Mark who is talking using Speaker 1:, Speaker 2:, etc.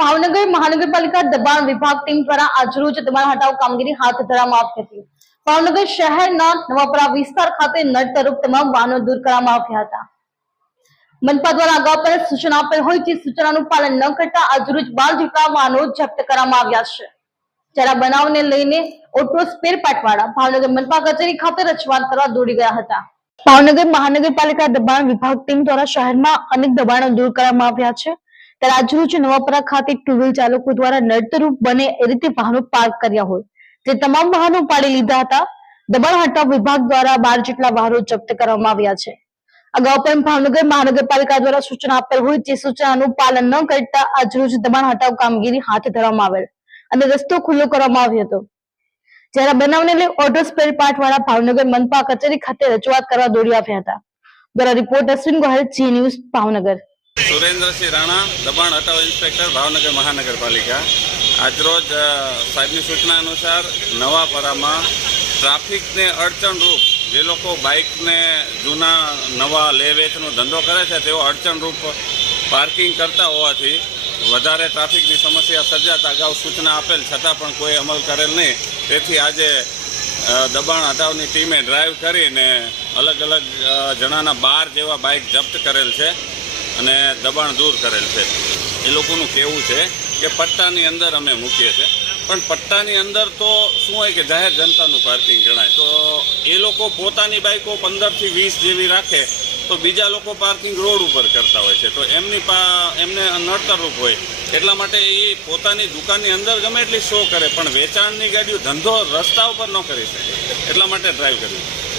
Speaker 1: ભાવનગર મહાનગરપાલિકા દબાણ વિભાગ ટીમ દ્વારા આજરોજ દબાણ હટાવ કામગીરી હાથ ધરવામાં આવી હતી. ભાવનગર શહેરના નવાપરા વિસ્તાર ખાતે નડતરૂપ તમામ વાહનો દૂર કરવામાં આવ્યા હતા. મનપા દ્વારા અગાઉ પણ સૂચના આપેલ હોય તે સૂચનાનું પાલન ન કરતા આજરોજ બાર જેટલા વાહનો જપ્ત કરવામાં આવ્યા છે. જ્યારે બનાવને લઈને ઓટો સ્પેર પાર્ટવાળા ભાવનગર મનપા કચેરી ખાતે રજૂઆત કરવા દોડી ગયા હતા. ભાવનગર મહાનગરપાલિકા દબાણ વિભાગ ટીમ દ્વારા શહેરમાં અનેક દબાણો દૂર કરવામાં આવ્યા છે. ત્યારે આજરોજ નવાપરા ખાતે ટુ વ્હીલ ચાલકો દ્વારા નડતરૂપ બને એ રીતે વાહનો પાર્ક કર્યા હોય. જે તમામ વાહનો પાડી લીધા હતા. દબાણ હટાવ વિભાગ દ્વારા બાર જેટલા વાહનો જપ્ત કરવામાં આવ્યા છે. અગાઉ પણ ભાવનગર મહાનગરપાલિકા દ્વારા સૂચના આપેલ હોય તે સૂચનાનું પાલન ન કરતા આજરોજ દબાણ હટાવ કામગીરી હાથ ધરવામાં આવેલ અને રસ્તો ખુલ્લો કરવામાં આવ્યો હતો. જ્યારે બનાવને લઈ ઓટો સ્પેર પાર્ટ વાળા ભાવનગર મનપા કચેરી ખાતે રજૂઆત કરવા દોડી આવ્યા હતા. દ્વારા રિપોર્ટ અશ્વિન ગોહિલ જી ન્યૂઝ ભાવનગર.
Speaker 2: સુરેન્દ્રસિંહ રાણા, દબાણ હટાવ ઇન્સ્પેક્ટર, ભાવનગર મહાનગરપાલિકા. આજરોજ સાહેબની સૂચના અનુસાર નવાપરામાં ટ્રાફિકને અડચણરૂપ જે લોકો બાઇકને જૂના, નવા લે, વેચનો ધંધો કરે છે, તેઓ અડચણરૂપ પાર્કિંગ કરતા હોવાથી વધારે ટ્રાફિકની સમસ્યા સર્જાતા અગાઉ સૂચના આપેલ, છતાં પણ કોઈ અમલ કરેલ નહીં. તેથી આજે દબાણ હટાવની ટીમે ડ્રાઈવ કરીને અલગ અલગ જણાના બાર જેવા બાઇક જપ્ત કરેલ છે. અને દબાણ દૂર કરેલ છે. એ લોકોનું કહેવું છે કે પટ્ટાની અંદર અમે મૂકીએ છીએ. પણ પટ્ટાની અંદર તો શું હોય કે જાહેર જનતાનું પાર્કિંગ ગણાય. તો એ લોકો પોતાની બાઇકો પંદરથી વીસ જેવી રાખે તો બીજા લોકો પાર્કિંગ રોડ ઉપર કરતા હોય છે. તો એમની પા, એમને નડતરરૂપ હોય. એટલા માટે એ પોતાની દુકાનની અંદર ગમે એટલી શો કરે, પણ વેચાણની ગાડીઓ ધંધો રસ્તા ઉપર ન કરી શકે. એટલા માટે ડ્રાઈવ કર્યું